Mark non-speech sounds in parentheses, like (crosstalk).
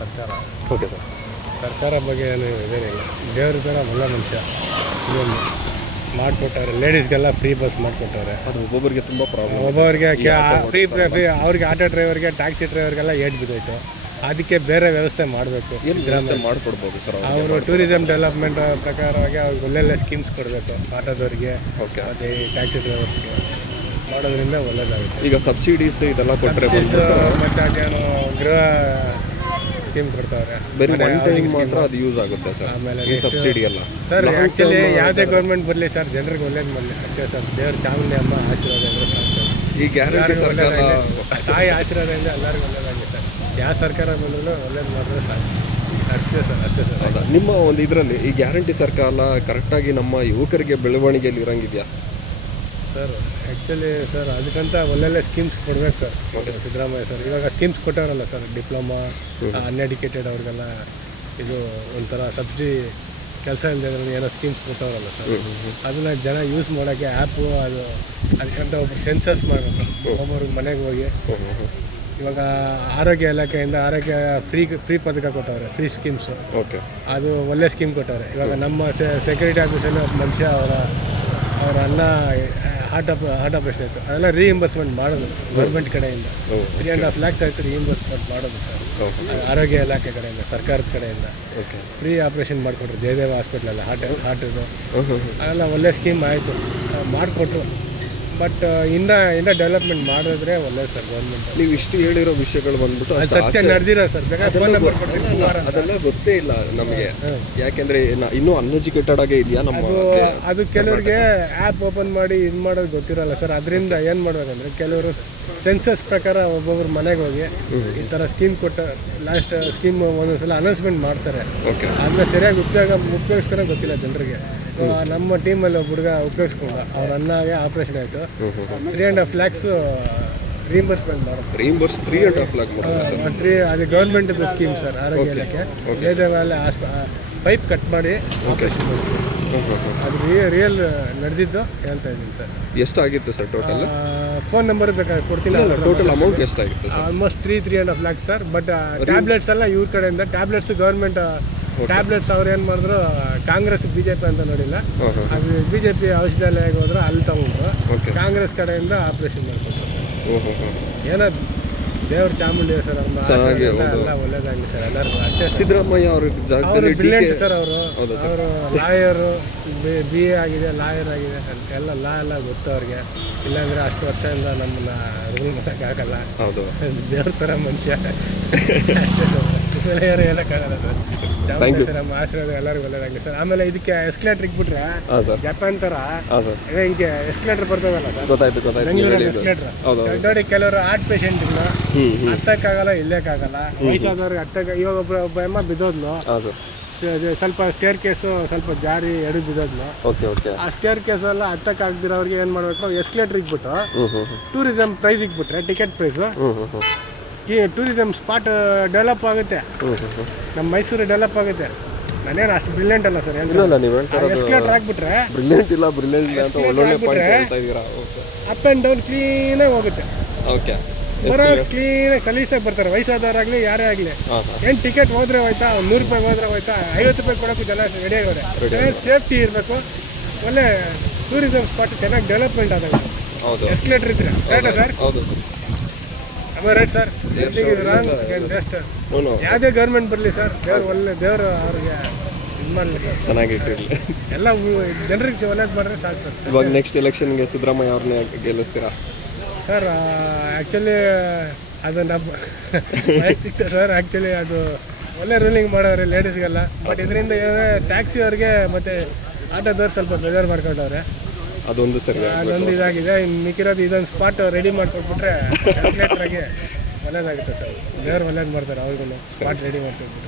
ಸರ್ಕಾರ. Okay sir. ಸರ್ಕಾರ ಬಗ್ಗೆ ಏನು ಇದೇನಿಲ್ಲ. ದೇವ್ರ ಥರ ಒಳ್ಳೆ ಮನುಷ್ಯ. ಇದೊಂದು ಮಾಡಿಕೊಟ್ಟವ್ರೆ. ಲೇಡೀಸ್ಗೆಲ್ಲ ಫ್ರೀ ಬಸ್ ಮಾಡಿಕೊಟ್ಟವ್ರೆ. ಅದು ಒಬ್ಬೊಬ್ಬರಿಗೆ ತುಂಬ ಪ್ರಾಬ್ಲಮ್ ಒಬ್ಬೊಬ್ಬರಿಗೆ ಫ್ರೀ ಫ್ರೀ ಅವ್ರಿಗೆ ಆಟೋ ಡ್ರೈವರ್ಗೆ ಟ್ಯಾಕ್ಸಿ ಡ್ರೈವರ್ಗೆಲ್ಲ ಏಟ್ ಬಿದ್ದೋಯ್ತು. ಅದಕ್ಕೆ ಬೇರೆ ವ್ಯವಸ್ಥೆ ಮಾಡಬೇಕು. ಮಾಡಿಕೊಡ್ಬೋದು ಸರ್? ಅವರು ಟೂರಿಸಂ ಡೆವಲಪ್ಮೆಂಟ್ ಪ್ರಕಾರವಾಗಿ ಅವ್ರಿಗೆ ಒಳ್ಳೊಳ್ಳೆ ಸ್ಕೀಮ್ಸ್ ಕೊಡಬೇಕು. ಆಟೋದವ್ರಿಗೆ ಓಕೆ ಅದೇ ಟ್ಯಾಕ್ಸಿ ಡ್ರೈವರ್ಸ್ಗೆ. ಮಾಡೋದ್ರಿಂದ ಒಳ್ಳೇದಾಗುತ್ತೆ. ಈಗ ಸಬ್ಸಿಡೀಸ್ ಇದೆಲ್ಲ ಕೊಟ್ಟರೆ ಮತ್ತು ಅದೇನು ಗೃಹ ಸ್ಕೀಮ್ ಕೊಡ್ತಾವ್ರೆ. ಬರೀ ಒನ್ ಟೈಮ್ ಮಾತ್ರ ಅದು ಯೂಸ್ ಆಗುತ್ತೆ ಸರ್. ಆಮೇಲೆ ಈ ಸಬ್ಸಿಡಿ ಎಲ್ಲ. ಸರ್ ಆ್ಯಕ್ಚುಲಿ ಯಾವುದೇ ಗೌರ್ಮೆಂಟ್ ಬರಲಿ ಸರ್ ಜನರಿಗೆ ಒಳ್ಳೇದು ಬರಲಿ ಅಷ್ಟೇ ಸರ್ ದೇವ್ರ ಚಾಮುಂಡಿ ಅಮ್ಮ ಆಶೀರ್ವಾದ ಇದ್ರೆ ಸಾಕು. ಈ ಗ್ಯಾರಂಟಿ ಎಲ್ಲರಿಗೂ ಸರ್ಕಾರ ಒಳ್ಳೇದಾಗಲಿ. ತಾಯಿ ಆಶೀರ್ವಾದದಿಂದ ಎಲ್ಲರಿಗೂ ಒಳ್ಳೇದಾಗಿ ಸರ್. ಯಾವ ಸರ್ಕಾರ ಬಂದ್ರೂ ಒಳ್ಳೇದು ಮಾಡಿದ್ರೆ ಸಾಕು. ಅಷ್ಟೇ ಸರ್ ಅಷ್ಟೇ ಸರ್. ಹೌದಾ? ನಿಮ್ಮ ಒಂದು ಇದರಲ್ಲಿ ಈ ಗ್ಯಾರಂಟಿ ಸರ್ಕಾರ ಕರೆಕ್ಟಾಗಿ ನಮ್ಮ ಯುವಕರಿಗೆ ಬೆಳವಣಿಗೆಯಲ್ಲಿ ಇರಂಗಿದೆಯಾ? ಸರ್ ಆ್ಯಕ್ಚುಲಿ ಸರ್ ಅದಕ್ಕಂತ ಒಳ್ಳೊಳ್ಳೆ ಸ್ಕೀಮ್ಸ್ ಕೊಡ್ಬೇಕು ಸರ್. ಸಿದ್ದರಾಮಯ್ಯ ಸರ್ ಇವಾಗ ಸ್ಕೀಮ್ಸ್ ಕೊಟ್ಟವರಲ್ಲ ಸರ್ ಡಿಪ್ಲೊಮಾ ಅನ್ಎಡಿಕೇಟೆಡ್ ಅವ್ರಿಗೆಲ್ಲ ಇದು ಒಂಥರ ಸಬ್ಸಿಡಿ ಕೆಲಸ ಇಲ್ಲದೆ ಏನೋ ಸ್ಕೀಮ್ಸ್ ಕೊಟ್ಟವರಲ್ಲ ಸರ್. ಅದನ್ನು ಜನ ಯೂಸ್ ಮಾಡೋಕ್ಕೆ ಆ್ಯಪು ಅದು ಅದಕ್ಕಂತ ಒಬ್ರು ಸೆನ್ಸಸ್ ಮಾಡಬೇಕು. ಒಬ್ಬೊಬ್ರಿಗೆ ಮನೆಗೆ ಹೋಗಿ. ಇವಾಗ ಆರೋಗ್ಯ ಇಲಾಖೆಯಿಂದ ಆರೋಗ್ಯ ಫ್ರೀ ಫ್ರೀ ಪದಕ ಕೊಟ್ಟವ್ರೆ ಫ್ರೀ ಸ್ಕೀಮ್ಸು ಓಕೆ ಅದು ಒಳ್ಳೆ ಸ್ಕೀಮ್ ಕೊಟ್ಟವ್ರೆ. ಇವಾಗ ನಮ್ಮ ಸೆಕ್ಯೂರಿಟಿ ಆಫೀಸಲ್ಲಿ ಒಬ್ಬ ಮನುಷ್ಯ ಅವರ ಅವರ ಅನ್ನ ಹಾರ್ಟ್ ಆಪ್ ಹಾರ್ಟ್ ಆಪರೇಷನ್ ಆಯಿತು. ಅದೆಲ್ಲ ರೀಇಂಬರ್ಸ್ಮೆಂಟ್ ಮಾಡೋದು ಗೌರ್ಮೆಂಟ್ ಕಡೆಯಿಂದ. ತ್ರೀ ಆ್ಯಂಡ್ ಹಾಫ್ ಲ್ಯಾಕ್ಸ್ ಆಯಿತು ರೀಇಂಬರ್ಸ್ಮೆಂಟ್ ಮಾಡೋದು ಸರ್. ಆರೋಗ್ಯ ಇಲಾಖೆ ಕಡೆಯಿಂದ ಸರ್ಕಾರದ ಕಡೆಯಿಂದ. ಓಕೆ. ಫ್ರೀ ಆಪ್ರೇಷನ್ ಮಾಡಿಕೊಟ್ರು. ಜಯದೇವ ಹಾಸ್ಪಿಟ್ಲಲ್ಲಿ ಹಾರ್ಟ್ ಹಾರ್ಟಿದು ಅದೆಲ್ಲ ಒಳ್ಳೆ ಸ್ಕೀಮ್ ಆಯಿತು. ಮಾಡಿಕೊಟ್ರು. ಬಟ್ ಇಂದ ಇಂದ ಡೆವಲಪ್ಮೆಂಟ್ ಮಾಡಿದ್ರೆ ಒಳ್ಳೆ ಸರ್ ಗೌರ್ಮೆಂಟ್ ನೀವು ಇಷ್ಟು ಹೇಳಿರೋ ವಿಷಯಗಳು ಬಂದ್ಬಿಟ್ಟು ಅದು ಸತ್ಯ ನಡೆದಿರೋ ಸರ್. ಅದೆಲ್ಲ ಗೊತ್ತೇ ಇಲ್ಲ ನಮಗೆ. ಯಾಕೆಂದ್ರೆ ಇನ್ನೂ ಅನ್ಎಜುಕೇಟೆಡ್ ಆಗೇ ಇದೆಯಾ ನಮ್ಮ ಅದು ಕೆಲವರಿಗೆ ಆ್ಯಪ್ ಓಪನ್ ಮಾಡಿ ಇದು ಮಾಡೋದು ಗೊತ್ತಿರಲ್ಲ ಸರ್ ಅದರಿಂದ ಏನು ಮಾಡಬೇಕಂದ್ರೆ ಕೆಲವರು ಸೆನ್ಸಸ್ ಪ್ರಕಾರ ಒಬ್ಬೊಬ್ರು ಮನೆಗೆ ಹೋಗಿ ಈ ಥರ ಸ್ಕೀಮ್ ಕೊಟ್ಟ ಲಾಸ್ಟ್ ಸ್ಕೀಮ್ ಒಂದೊಂದ್ಸಲ ಅನೌನ್ಸ್ಮೆಂಟ್ ಮಾಡ್ತಾರೆ. ಅದನ್ನ ಸರಿಯಾಗಿ ಉಪಯೋಗ ಉಪಯೋಗಿಸ್ಕೊಳೋ ಗೊತ್ತಿಲ್ಲ ಜನರಿಗೆ. ನಮ್ಮ ಟೀಮಲ್ಲಿ ಒಬ್ಬ ಹುಡುಗ ಉಪಯೋಗಿಸ್ಕೊಂಡ. ಅವ್ರ ಅಣ್ಣಗೆ ಆಪ್ರೇಷನ್ ಆಯಿತು. Three and half lakhs reimbursement ಮಾಡೋದು. Reimburse three and half lakh ಮಾಡೋದು ತ್ರೀ ಅದು ಗೌರ್ಮೆಂಟ್ ಸ್ಕೀಮ್ ಸರ್ ಆರೋಗ್ಯ ಇಲಾಖೆ. ಜಯದೇವಾಲಯ ಆಸ್ಪ ಪೈಪ್ ಕಟ್ ಮಾಡಿ ಆಪರೇಷನ್ ಅದು ರಿಯಲ್ ನಡೆದಿದ್ದು ಹೇಳ್ತಾ ಇದ್ದೀನಿ ಸರ್. ಎಷ್ಟಾಗಿತ್ತು ಸರ್ ಟೋಟಲ್ ಫೋನ್ ನಂಬರ್ ಬೇಕಾದ್ರೆ ಕೊಡ್ತೀನಿ. Total amount ಎಷ್ಟಾಗಿತ್ತು sir? Almost three three and half lakhs sir but tablets ಎಲ್ಲ ಇವ್ರ ಕಡೆಯಿಂದ ಟ್ಯಾಬ್ಲೆಟ್ಸ್ ಗೌರ್ಮೆಂಟ್ ಟ್ಯಾಬ್ಲೆಟ್ಸ್ ಅವ್ರು ಏನು ಮಾಡಿದ್ರು ಕಾಂಗ್ರೆಸ್ ಬಿ ಜೆ ಪಿ ಅಂತ ನೋಡಿಲ್ಲ. ಅದು ಬಿ ಜೆ ಪಿ ಔಷಧಾಲಯಕ್ಕೆ ಹೋದ್ರೆ ಅಲ್ಲಿ ತಗೊಂಡ್ರು. ಕಾಂಗ್ರೆಸ್ ಕಡೆಯಿಂದ ಆಪರೇಷನ್ ಮಾಡ್ಕೊಂಡ್ರು. ಏನೋ ದೇವ್ರ ಚಾಮುಂಡಿ ಸರ್ ಎಲ್ಲ ಒಳ್ಳೇದಾಗಲಿ ಸರ್ ಎಲ್ಲರೂ ಅಷ್ಟೇ. ಸಿದ್ದರಾಮಯ್ಯ ಅವರು ಬ್ರಿಲಿಯಂಟ್ ಸರ್ ಅವರು. ಅವರು ಲಾಯರು ಬಿ ಎ ಆಗಿದೆ ಲಾಯರ್ ಆಗಿದೆ ಎಲ್ಲ ಲಾ ಎಲ್ಲ ಗೊತ್ತು ಅವ್ರಿಗೆ. ಇಲ್ಲಾಂದ್ರೆ ಅಷ್ಟು ವರ್ಷದಿಂದ ನಮ್ಮನ್ನ ರೂಲ್ ಮಾಡೋಕ್ಕಾಗಲ್ಲ. ಹೌದು. ದೇವ್ರ ಥರ ಮನುಷ್ಯ. (laughs) ಕುಶಲೆಯರು ಹೇಳೋಕ್ಕಾಗಲ್ಲ ಸರ್. ಚಾಮುಂಡಿ ಸರ್ ನಮ್ಮ ಆಶೀರ್ವಾದ ಎಲ್ಲರಿಗೂ ಒಳ್ಳೇದಾಗಲಿ ಸರ್. ಆಮೇಲೆ ಇದಕ್ಕೆ ಎಸ್ಕಲೇಟರ್ ಇಕ್ಬಿಟ್ರೆ ಹಾಂ ಸರ್ ಜಪಾನ್ ತರ ಹಾಂ ಸರ್ ಅದೇ ಹಿಂಗೆ ಎಸ್ಕಲೇಟರ್ ಬರ್ತದಲ್ಲ ಸರ್ ಗೊತ್ತಾಯ್ತು ಗೊತ್ತಾಯ್ತು. ಬೆಂಗಳೂರಲ್ಲಿ ಎಸ್ಕಲೇಟರ್ ನೋಡಿ ಕೆಲವರು ಹಾರ್ಟ್ ಪೇಷಂಟ್ಗಳು ಹತ್ತಕ್ಕಾಗಲ್ಲ ಇಲ್ಲೇಕ್ಕಾಗಲ್ಲ ವಯಸ್ಸಾದವ್ರಿಗೆ ಹತ್ತಕ್ಕೆ ಇವಾಗ ಒಬ್ಬ ಒಬ್ಬ ಅಮ್ಮ ಬಿದ್ದೋದ್ಲು. ಹಾಂ ಸ್ವಲ್ಪ ಸ್ಟೇರ್ ಕೇಸ್ ಸ್ವಲ್ಪ ಜಾರಿ ಎಡು ಬಿದ್ದೋದ್ಲು. Okay okay. ಆ ಸ್ಟೇರ್ ಕೇಸ್ ಎಲ್ಲ ಹತ್ತಕ್ಕೆ ಆಗದಿರೋರಿಗೆ ಏನು ಮಾಡಬೇಕು? ಎಸ್ಕಲೇಟರ್ ಇಕ್ಬಿಟ್ಟು ಟೂರಿಸಂ ಪ್ರೈಸ್ ಇಕ್ಬಿಟ್ರೆ ಟಿಕೆಟ್ ಪ್ರೈಸು ಹ್ಞೂ ಹ್ಞೂ ಹ್ಞೂ ಟೂರಿಸಂ ಸ್ಪಾಟ್ ಡೆವಲಪ್ ಆಗುತ್ತೆ ನಮ್ಮ ಮೈಸೂರು ಡೆವಲಪ್ ಆಗುತ್ತೆ. ನಾನೇನು ಅಷ್ಟು ಬ್ರಿಲಿಯಂಟ್ ಅಲ್ಲ ಸರ್ ಇಲ್ಲ ಇಲ್ಲ ನೀವು ಹೇಳ್ತಾ ಎಸ್ಕಲೇಟರ್ ಹಾಕ್ಬಿಟ್ರೆ ಬ್ರಿಲಿಯಂಟ್ ಇಲ್ಲ ಬ್ರಿಲಿಯಂಟ್ ಇಲ್ಲ ಅಂತ ಒಳ್ಳೊಳ್ಳೆ ಪಾಯಿಂಟ್ ಹೇಳ್ತಾ ಇದ್ದೀರಾ? ಓಕೆ ಅಪ್ ಆ್ಯಂಡ್ ಡೌನ್ ಕ್ಲೀನಾಗಿ ಹೋಗುತ್ತೆ. ಓಕೆ ಬರೋ ಕ್ಲೀನಾಗಿ ಸಲೀಸಾಗಿ ಬರ್ತಾರೆ. ವಯಸ್ಸಾದವರಾಗಲಿ ಯಾರೇ ಆಗಲಿ. ಏನು ಟಿಕೆಟ್ ಹೋದ್ರೆ ಹೋಯ್ತಾ ಒಂದು ನೂರು ರೂಪಾಯಿ ಹೋದ್ರೆ ಹೋಯ್ತಾ ಐವತ್ತು ರೂಪಾಯಿ ಕೊಡೋಕ್ಕೂ ಜನ ರೆಡಿ ಆಗಿದ್ದಾರೆ. ಸೇಫ್ಟಿ ಇರಬೇಕು. ಒಳ್ಳೆ ಟೂರಿಸಂ ಸ್ಪಾಟ್ ಚೆನ್ನಾಗಿ ಡೆವಲಪ್ಮೆಂಟ್ ಆದಾಗ. ಎಸ್ಕಲೇಟರ್ ಇದ್ರೆ. ಸರ್ ಹೌದು. ರೈಟ್ ಸರ್ ರಾಂಗ್ ಬೆಸ್ಟ್ ಯಾವುದೇ ಗೌರ್ಮೆಂಟ್ ಬರಲಿ ಸರ್ ದೇವ್ರು ಒಳ್ಳೆ ದೇವರು ಅವ್ರಿಗೆ ಇದು ಮಾಡಲಿ ಸರ್ ಚೆನ್ನಾಗಿ ಇಟ್ಟಿರಲಿ ಎಲ್ಲ ಜನರಿಗೆ ಒಳ್ಳೇದು ಮಾಡಿದ್ರೆ ಸಾಕು ಸರ್ ಇವಾಗ ನೆಕ್ಸ್ಟ್ ಎಲೆಕ್ಷನ್ಗೆ ಸಿದ್ದರಾಮಯ್ಯ ಅವ್ರನ್ನೇ ಗೆಲ್ಲಿಸ್ತೀರಾ? ಸರ್ ಆ್ಯಕ್ಚುಲಿ ಅದು ನಮ್ಮ ವೈಯಕ್ತಿಕ ಸರ್ ಆ್ಯಕ್ಚುಲಿ ಅದು ಒಳ್ಳೆ ರೂಲಿಂಗ್ ಮಾಡೋರೆ ಲೇಡೀಸ್ಗೆಲ್ಲ ಬಟ್ ಇದರಿಂದ ಟ್ಯಾಕ್ಸಿ ಅವ್ರಿಗೆ ಮತ್ತು ಆಟೋದವ್ರು ಸ್ವಲ್ಪ ಬೇಜಾರು ಮಾಡ್ಕೊಂಡವ್ರೆ. ಅದೊಂದು ಸರಿ ಅದೊಂದು ಇದಾಗಿದೆ. ಇನ್ನು ಮಿಕ್ಕಿರೋದು ಇದೊಂದು ಸ್ಪಾಟ್ ರೆಡಿ ಮಾಡ್ಕೊಟ್ಬಿಟ್ರೆ ಆಗಿ ಒಳ್ಳೇದಾಗುತ್ತೆ ಸರ್. ದೇವ್ರು ಒಳ್ಳೇದು ಮಾಡ್ತಾರೆ ಅವ್ರಿಗೂ ಸ್ಪಾಟ್ ರೆಡಿ ಮಾಡ್ಕೊಟ್ಬಿಟ್ರೆ.